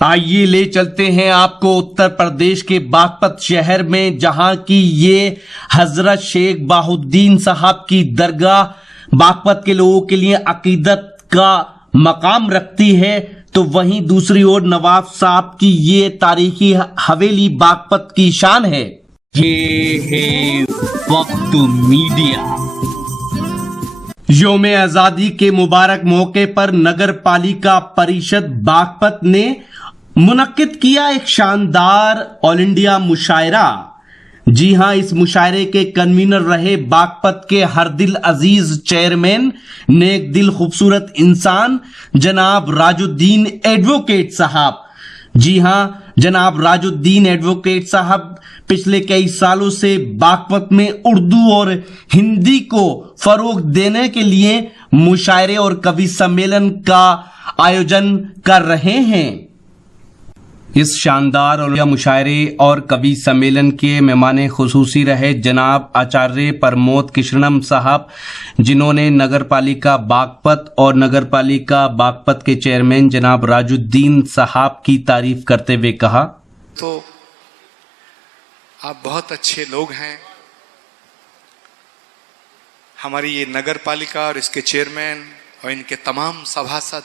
आइए ले चलते हैं आपको उत्तर प्रदेश के बागपत शहर में, जहां की ये हजरत शेख बाहुद्दीन साहब की दरगाह बागपत के लोगों के लिए अकीदत का मकाम रखती है। तो वहीं दूसरी ओर नवाब साहब की ये तारीखी हवेली बागपत की शान है। ये है वक्त मीडिया। यौम आजादी के मुबारक मौके पर नगर पालिका परिषद बागपत ने मुनक्किद किया एक शानदार ऑल इंडिया मुशायरा। जी हां, इस मुशायरे के कन्वीनर रहे बागपत के हर दिल अजीज चेयरमैन, नेक दिल खूबसूरत इंसान जनाब राजुद्दीन एडवोकेट साहब। जी हां, जनाब राजुद्दीन एडवोकेट साहब पिछले कई सालों से बागपत में उर्दू और हिंदी को फरोग देने के लिए मुशायरे और कवि सम्मेलन का आयोजन कर रहे हैं। इस शानदार और मुशायरे और कवि सम्मेलन के मेहमान खुसूसी रहे जनाब आचार्य प्रमोद कृष्णम साहब, जिन्होंने नगर पालिका बागपत और नगर पालिका बागपत के चेयरमैन जनाब राजुद्दीन साहब की तारीफ करते हुए कहा, तो आप बहुत अच्छे लोग हैं। हमारी ये नगर पालिका और इसके चेयरमैन और इनके तमाम सभासद,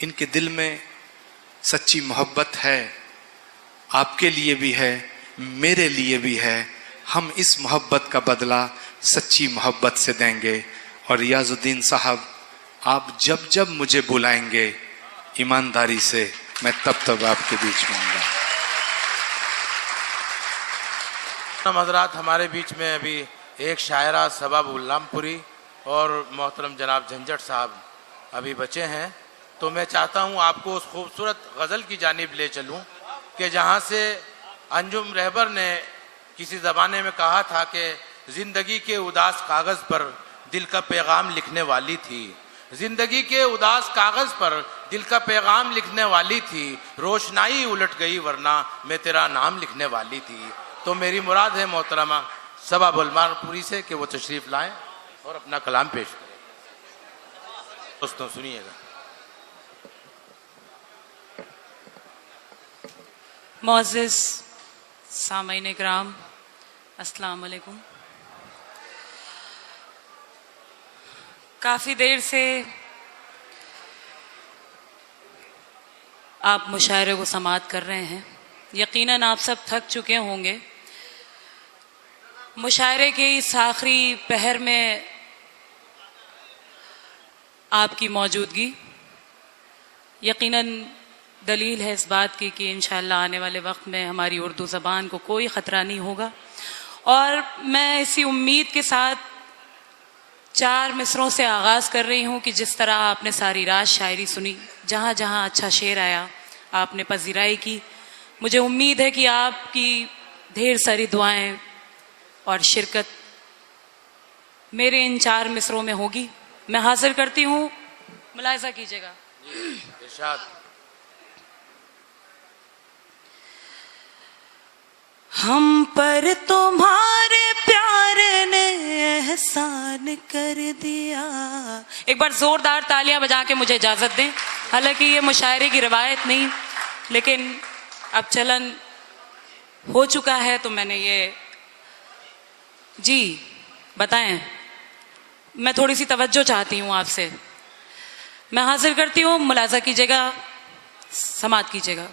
इनके दिल में सच्ची मोहब्बत है, आपके लिए भी है, मेरे लिए भी है। हम इस मोहब्बत का बदला सच्ची मोहब्बत से देंगे। और रियाजुद्दीन साहब, आप जब जब मुझे बुलाएंगे ईमानदारी से, मैं तब तब आपके बीच में आऊंगा। हजरात, हमारे बीच में अभी एक शायरा सबाब उल्लामपुरी और मोहतरम जनाब झंझट साहब अभी बचे हैं। तो मैं चाहता हूं आपको उस खूबसूरत गज़ल की जानिब ले चलूं कि जहां से अंजुम रहबर ने किसी ज़माने में कहा था कि ज़िंदगी के उदास कागज़ पर दिल का पैगाम लिखने वाली थी। ज़िंदगी के उदास कागज़ पर दिल का पैगाम लिखने वाली थी, रोशनाई उलट गई वरना मैं तेरा नाम लिखने वाली थी। तो मेरी मुराद है मोहतरमा सबाब उल्लामपुरी से कि वो तशरीफ़ लाएं और अपना कलाम पेश करें। दोस्तों सुनिएगा। मोअज़्ज़िज़ सामईन इकराम, अस्सलाम वालेकुम। काफ़ी देर से आप मुशायरे को समाअत कर रहे हैं। यकीनन आप सब थक चुके होंगे। मुशायरे के इस आखिरी पहर में आपकी मौजूदगी यकीनन दलील है इस बात की कि इंशाअल्लाह आने वाले वक्त में हमारी उर्दू ज़बान को कोई ख़तरा नहीं होगा। और मैं इसी उम्मीद के साथ 4 मिसरों से आगाज़ कर रही हूँ कि जिस तरह आपने सारी रात शायरी सुनी, जहाँ जहाँ अच्छा शेर आया आपने पजीराई की। मुझे उम्मीद है कि आपकी ढेर सारी दुआएं और शिरकत मेरे इन 4 मिसरों में होगी। मैं हाजिर करती हूँ, मुलाहिज़ा कीजिएगा। इरशाद। हम पर तुम्हारे प्यार ने एहसान कर दिया। एक बार जोरदार तालियां बजा के मुझे इजाजत दें। हालांकि ये मुशायरे की रवायत नहीं, लेकिन अब चलन हो चुका है तो मैंने ये जी बताएं। मैं थोड़ी सी तवज्जो चाहती हूँ आपसे। मैं हाजिर करती हूँ, मुलाहिज़ा कीजिएगा, समाअत कीजिएगा।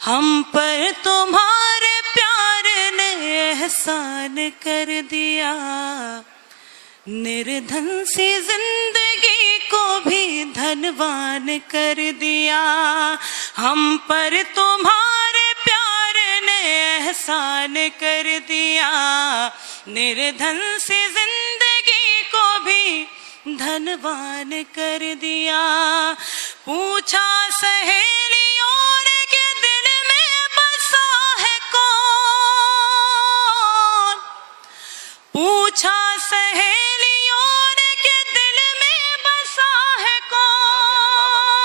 हम पर तुम्हारे प्यार ने एहसान कर दिया, निर्धन सी जिंदगी को भी धनवान कर दिया। हम पर तुम्हारे प्यार ने एहसान कर दिया, निर्धन सी जिंदगी को भी धनवान कर दिया। पूछा सहेलियों पूछा सहेलियों ने कि दिल में बसा है कौन।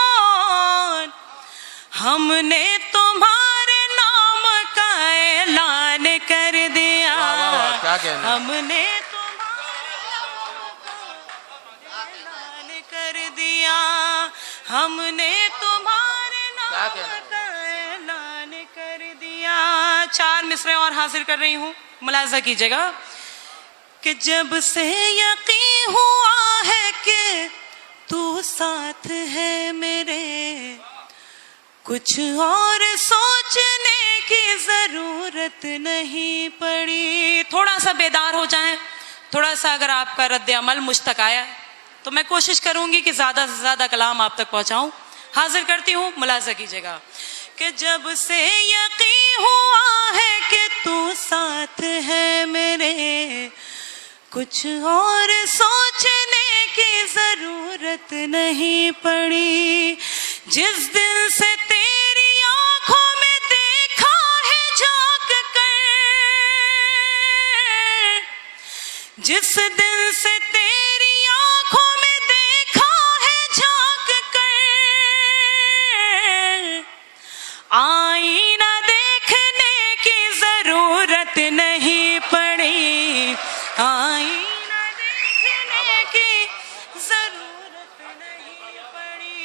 हमने तुम्हारे नाम का ऐलान कर दिया। हमने तुम्हारे नाम का ऐलान कर दिया। हम ने तुम्हारे क्या नाम कहना है? का ऐलान कर दिया। 4 मिसरे और हासिल कर रही हूँ, मुलाजा कीजिएगा। कि जब से यकीन हुआ है कि तू साथ है मेरे, कुछ और सोचने की जरूरत नहीं पड़ी। थोड़ा सा बेदार हो जाएं, थोड़ा सा अगर आपका रद्द अमल मुझ तक आया तो मैं कोशिश करूंगी कि ज्यादा से ज्यादा कलाम आप तक पहुंचाऊं। हाजिर करती हूँ, मुलाजा कीजिएगा। कि जब से यकीन हुआ है कि तू साथ है मेरे, कुछ और सोचने की जरूरत नहीं पड़ी। जिस दिन से तेरी आंखों में देखा है झांक कर, जिस दिन से तेरी आंखों में देखा है झांक कर, आईना देखने की जरूरत नहीं पड़ी। आईना देखने की जरूरत नहीं पड़ी।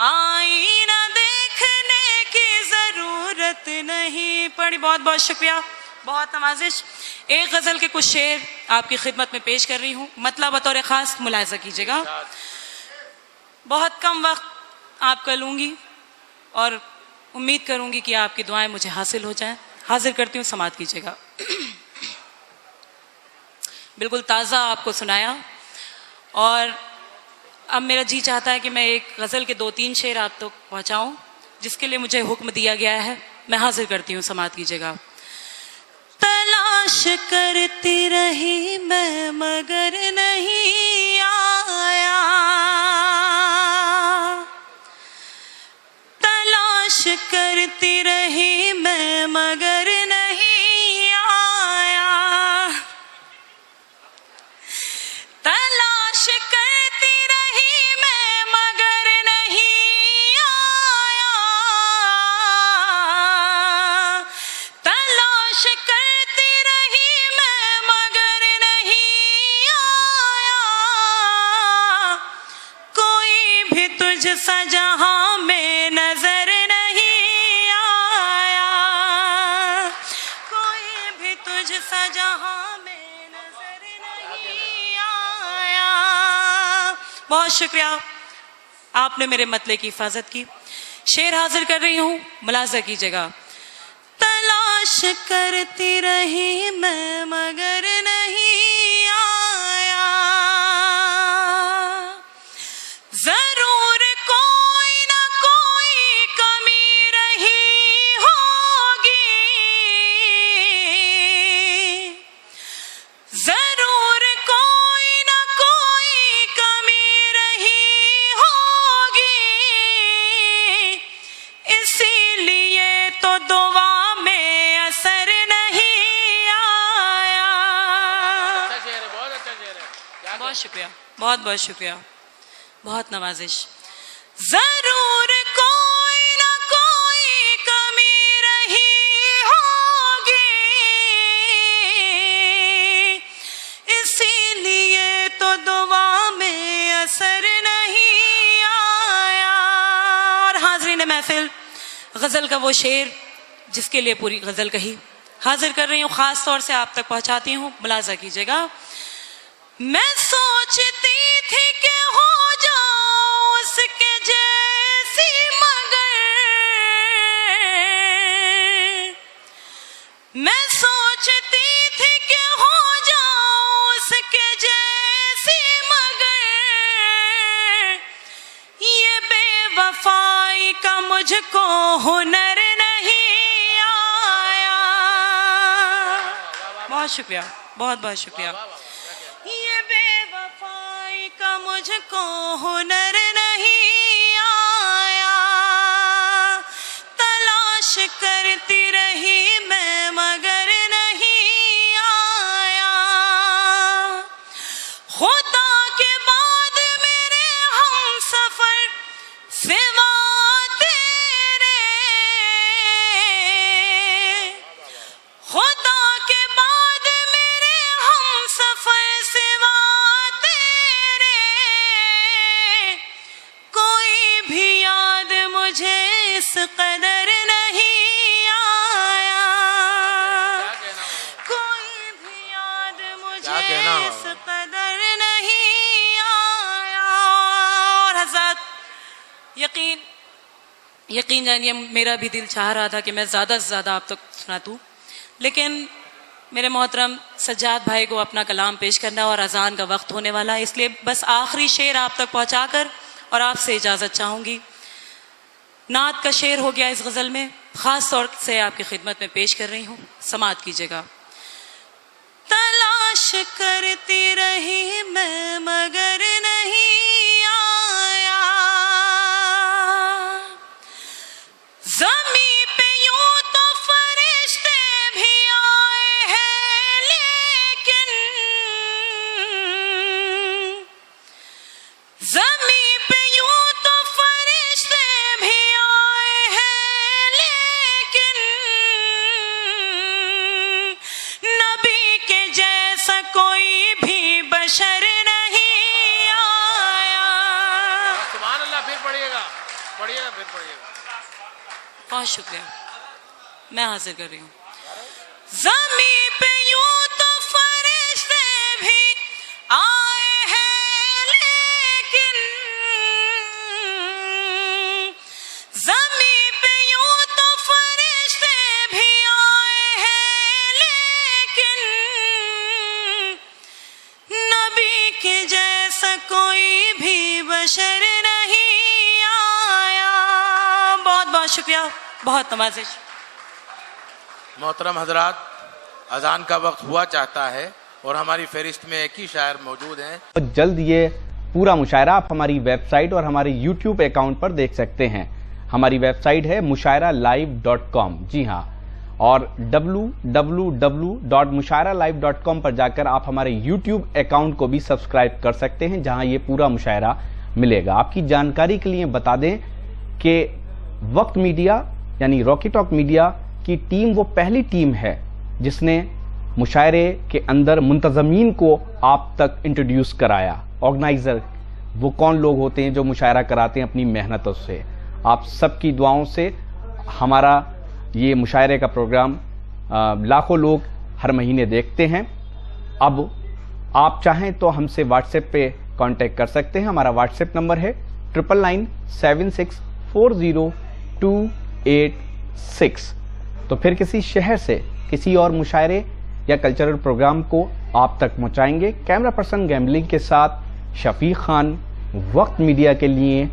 आईना देखने की जरूरत नहीं पड़ी। बहुत बहुत शुक्रिया, बहुत नवाजिश। एक गजल के कुछ शेर आपकी खिदमत में पेश कर रही हूँ, मतलब बतौर खास मुलाजा कीजिएगा। बहुत कम वक्त आपका लूंगी और उम्मीद करूंगी कि आपकी दुआएं मुझे हासिल हो जाएं। हाजिर करती हूँ, समात कीजिएगा। बिल्कुल ताज़ा आपको सुनाया और अब मेरा जी चाहता है कि मैं एक गज़ल के 2-3 शेर आप तक पहुँचाऊँ, जिसके लिए मुझे हुक्म दिया गया है। मैं हाजिर करती हूँ, समात कीजिएगा। तलाश करती रही मैं मगर नहीं आया, तलाश करती रही मैं मगर नहीं आया, तलाश करती रही मैं मगर नहीं आया, तलाश करती रही मैं मगर नहीं आया। कोई भी तुझसा जहां में नजर नहीं आया, कोई भी तुझसा जहां में नजर नहीं आया। बहुत शुक्रिया, आपने मेरे मतले की हिफाजत की। शेर हाजिर कर रही हूँ, मुलाजा कीजिएगा। तलाश करती रही मैं मगर नहीं आया, जरूर कोई ना कोई कमी रही होगी, जरूर कोई ना कोई कमी रही होगी, इसीलिए तो दुआ में असर नहीं आया। अच्छा शेर है, बहुत अच्छा शेर है। क्या बहुत शुक्रिया, बहुत बहुत शुक्रिया, बहुत नवाजिश। जरूर कोई ना कोई कमी रही होगी, इसीलिए तो दुआ में असर नहीं आया। और हाजरीन महफिल, गजल का वो शेर जिसके लिए पूरी गजल कही हाजिर कर रही हूँ, खास तौर से आप तक पहुंचाती हूँ, मुलाजा कीजिएगा। मैं सोचती थी कि हो जाऊं उसके जैसी मगर, मैं सोचती थी कि हो जाऊं उसके जैसी मगर, ये बेवफाई का मुझको हुनर नहीं आया। बहुत शुक्रिया, बहुत बहुत शुक्रिया। ये बेवफाई का मुझको हुनर नहीं आया, तलाश करती रही मैं मगर नहीं आया। खुदा के बाद मेरे हम सफर सिवा तेरे, खुदा के बाद मेरे हम सफर सिवा तेरे, मुझे इस कदर नहीं आया, कोई भी याद मुझे इस कदर नहीं आया। और हज़रत यकीन जानिए मेरा भी दिल चाह रहा था कि मैं ज़्यादा से ज़्यादा आप तक सुना दूँ, लेकिन मेरे मोहतरम सज्जाद भाई को अपना कलाम पेश करना और अजान का वक्त होने वाला है, इसलिए बस आखिरी शेर आप तक पहुंचाकर और आपसे इजाज़त चाहूँगी। नात का शेर हो गया इस गज़ल में, ख़ास तौर से आपकी खिदमत में पेश कर रही हूँ, समात कीजिएगा। तलाश करती रही मैं मगर नहीं आया, ज़मीं पे यूं तो फरिश्ते भी आए हैं, लेकिन ज़मीं पे यूं तो फरिश्ते भी आए हैं, लेकिन नबी के जैसा कोई भी बशर नहीं आया। सुभान अल्लाह। फिर पढ़िएगा, फिर पढ़िएगा। बहुत शुक्रिया, मैं हाजिर कर रही हूँ। ज़मीं पे यूं तो फरिश्ते भी आए हैं, लेकिन ज़मीं पे यूं तो फरिश्ते भी आए हैं, लेकिन नबी के जैसा कोई भी बशर नहीं आया। बहुत बहुत शुक्रिया, बहुत नवाजिश। मोहतरम हजरात, अजान का वक्त हुआ चाहता है और हमारी फहरिस्त में एक ही शायर मौजूद हैं। तो जल्द ये पूरा मुशायरा आप हमारी वेबसाइट और हमारे YouTube अकाउंट पर देख सकते हैं। हमारी वेबसाइट है mushairalive.com। जी हाँ, और www.mushairalive.com पर जाकर आप हमारे YouTube अकाउंट को भी सब्सक्राइब कर सकते हैं, जहां ये पूरा मुशायरा मिलेगा। आपकी जानकारी के लिए बता दें कि वक्त मीडिया यानी रॉकी टॉक मीडिया की टीम वो पहली टीम है जिसने मुशायरे के अंदर मुंतज़मीन को आप तक इंट्रोड्यूस कराया। ऑर्गेनाइजर वो कौन लोग होते हैं जो मुशायरा कराते हैं अपनी मेहनतों से। आप सबकी दुआओं से हमारा ये मुशायरे का प्रोग्राम लाखों लोग हर महीने देखते हैं। अब आप चाहें तो हमसे व्हाट्सएप पे कांटेक्ट कर सकते हैं। हमारा व्हाट्सएप नंबर है 9996402886। तो फिर किसी शहर से किसी और मुशायरे या कल्चरल प्रोग्राम को आप तक पहुंचाएंगे। कैमरा पर्सन गैम्बलिंग के साथ शफीक खान, वक्त मीडिया के लिए।